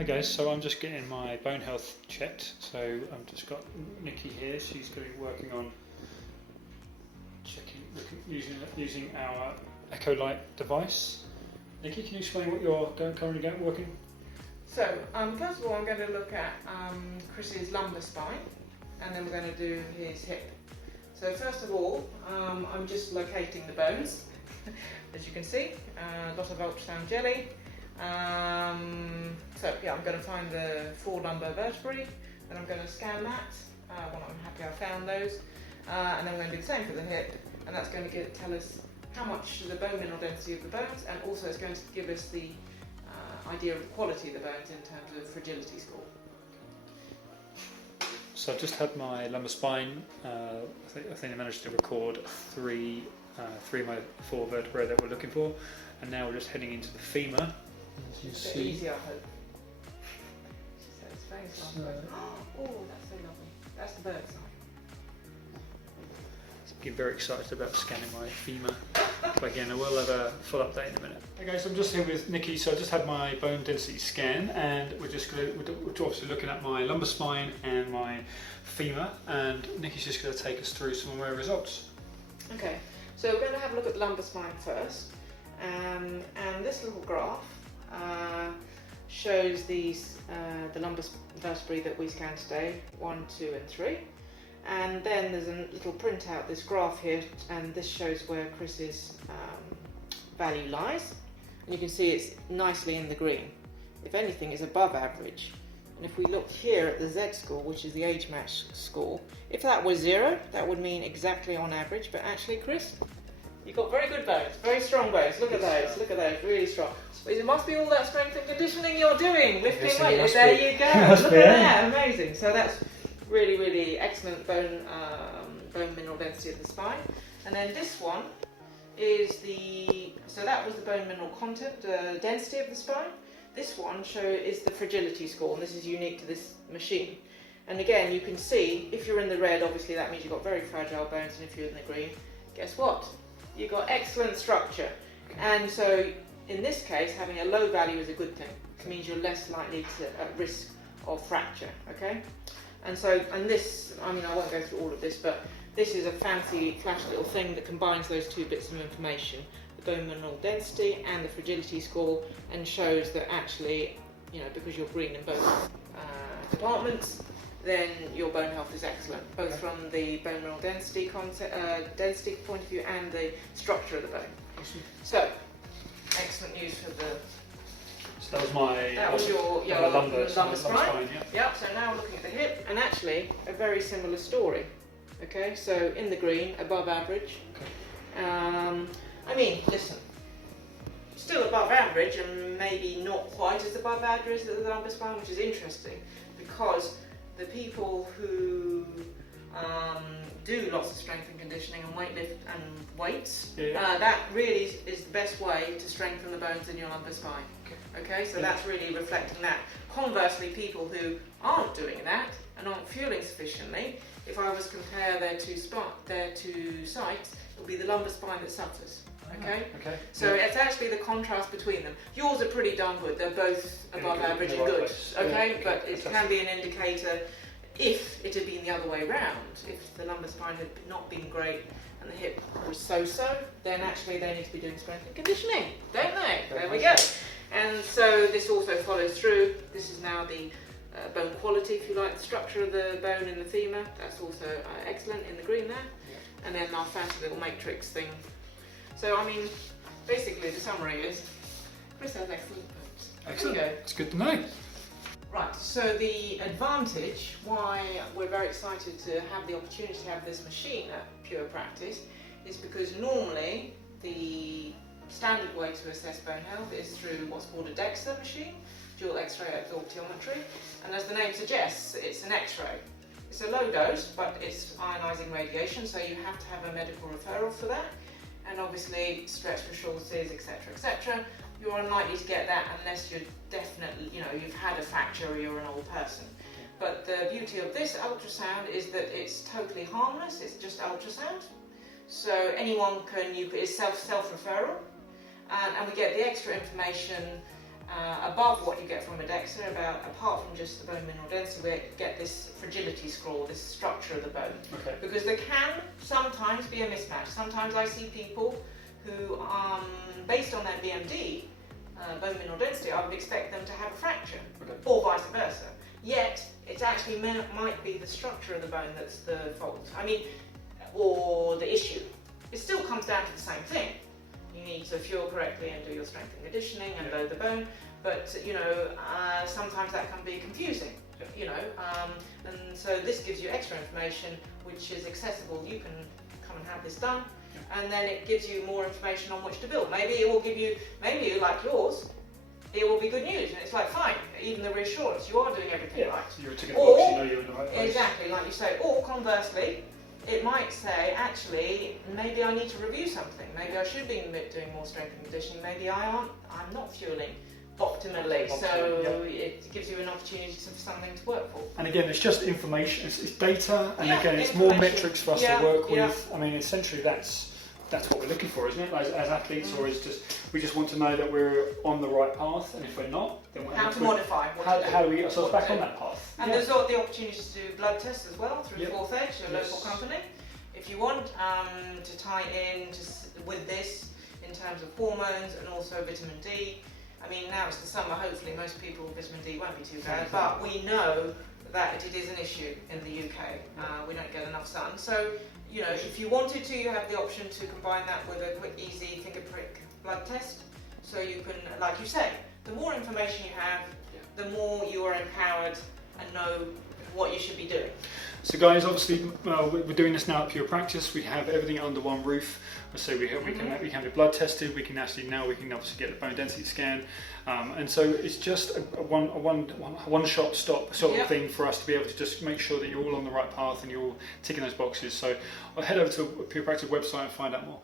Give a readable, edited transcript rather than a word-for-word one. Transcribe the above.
Hi guys, so I'm just getting my bone health checked. So I've just got Nikki here. She's going to be working on checking, using our Echolight device. Nikki, can you explain what you're currently working? So first of all, I'm going to look at Kriss's lumbar spine, and then we're going to do his hip. So first of all, I'm just locating the bones, as you can see, a lot of ultrasound jelly. So yeah, I'm going to find the 4 lumbar vertebrae, then I'm going to scan that when I'm happy I found those, and then we're going to do the same for the hip, and that's going to tell us how much the bone mineral density of the bones, and also it's going to give us the idea of the quality of the bones in terms of fragility score. So I've just had my lumbar spine. I think I managed to record 3 of my 4 vertebrae that we're looking for, and now we're just heading into the femur. As you see. Easier, I hope. She said it's very soft. Oh, that's so lovely. That's the bird side. I'm very excited about scanning my femur. But again, I will have a full update in a minute. Hey guys, I'm just here with Nikki. So I just had my bone density scan, and we're obviously looking at my lumbar spine and my femur, and Nikki's just going to take us through some of my results. Okay, so we're going to have a look at the lumbar spine first, and this little graph shows the lumbar vertebrae that we scanned today, 1, 2 and 3. And then there's a little printout, this graph here, and this shows where Kriss's value lies. And you can see it's nicely in the green. If anything, it's above average. And if we look here at the Z score, which is the age match score, if that was 0, that would mean exactly on average. But actually, Kriss, you've got very good bones, very strong bones. Look at those, really strong. It must be all that strength and conditioning you're doing, lifting weights. There you go. Look at that, amazing. So that's really, really excellent bone mineral density of the spine. And then this one is so that was the bone mineral content, density of the spine. This one is the fragility score, and this is unique to this machine. And again, you can see, if you're in the red, obviously that means you've got very fragile bones, and if you're in the green, guess what? You've got excellent structure. And so, in this case, having a low value is a good thing. It means you're less likely at risk of fracture, okay? And this, I mean, I won't go through all of this, but this is a fancy flash little thing that combines those 2 bits of information, the bone mineral density and the fragility score, and shows that actually, because you're green in both departments, then your bone health is excellent, both from the bone mineral density density point of view and the structure of the bone. So, excellent news for the... So that was your lumbar spine. Yep, so now we're looking at the hip, and actually a very similar story. Okay, so in the green, above average. Okay. I mean, listen, still above average, and maybe not quite as above average as the lumbar spine, which is interesting, because the people who do lots of strength and conditioning and weights, that really is the best way to strengthen the bones in your lumbar spine. Okay, so that's really reflecting that. Conversely, people who aren't doing that and aren't fueling sufficiently, if I was to compare their two sites, it would be the lumbar spine that suffers. Okay? So it's actually the contrast between them. Yours are pretty darn good. They're both above average and good. Okay, but it can be an indicator if it had been the other way around. If the lumbar spine had not been great and the hip was so-so, then actually they need to be doing strength and conditioning, don't they? There we go. And so this also follows through. This is now the bone quality, if you like, the structure of the bone in the femur. That's also excellent in the green there. And then our fancy little matrix thing. So, I mean, basically the summary is, Kriss has excellent bones. Excellent. It's good to know. Right, so the advantage, why we're very excited to have the opportunity to have this machine at Pure Practice, is because normally the standard way to assess bone health is through what's called a DEXA machine, dual X-ray absorptiometry, and as the name suggests, it's an X-ray. It's a low dose, but it's ionising radiation, so you have to have a medical referral for that, and obviously stress for shortages, etc. You're unlikely to get that unless you're definitely, you've had a fracture or you're an old person. But the beauty of this ultrasound is that it's totally harmless, it's just ultrasound. So anyone can, it's self-referral, and we get the extra information above what you get from a DEXA, apart from just the bone mineral density, we get this fragility score, this structure of the bone. Okay. Because there can sometimes be a mismatch. Sometimes I see people who, based on their BMD, bone mineral density, I would expect them to have a fracture, Okay. or vice versa. Yet, it actually might be the structure of the bone that's the fault. I mean, or the issue. It still comes down to the same thing. You need to fuel correctly and do your strength and conditioning and load the bone, but you know, sometimes that can be confusing. Yeah. You know, and so this gives you extra information which is accessible. You can come and have this done, and then it gives you more information on which to build. Maybe it will give you, maybe like yours, it will be good news, and it's like fine, even the reassurance, you are doing everything right. So you're ticking the box, you know you're in the right place. Exactly, like you say. Or conversely, it might say, actually, maybe I need to review something. Maybe I should be doing more strength and conditioning. Maybe I'm not fueling optimally. So it gives you an opportunity for something to work for. And again, it's just information, it's data, and again, it's information. more metrics for us to work with. I mean, essentially that's what we're looking for, isn't it? As athletes, or is just we just want to know that we're on the right path, and if we're not, then how to modify. How do we get ourselves back on that path? And there's the opportunity to do blood tests as well through Fourth Edge, your local company. If you want to tie in with this in terms of hormones and also vitamin D. I mean, now it's the summer, hopefully most people vitamin D won't be too bad, but we know that it is an issue in the UK. We don't get enough sun. So, you know, if you wanted to, you have the option to combine that with a quick, easy finger prick blood test. So you can, like you say, the more information you have, the more you are empowered and know what you should be doing. So guys, obviously, we're doing this now at Pure Practice. We have everything under one roof. So we can be blood tested. We can obviously get a bone density scan, and so it's just a one-shot stop sort of thing for us to be able to just make sure that you're all on the right path and you're all ticking those boxes. So I'll head over to the Pure Practice website and find out more.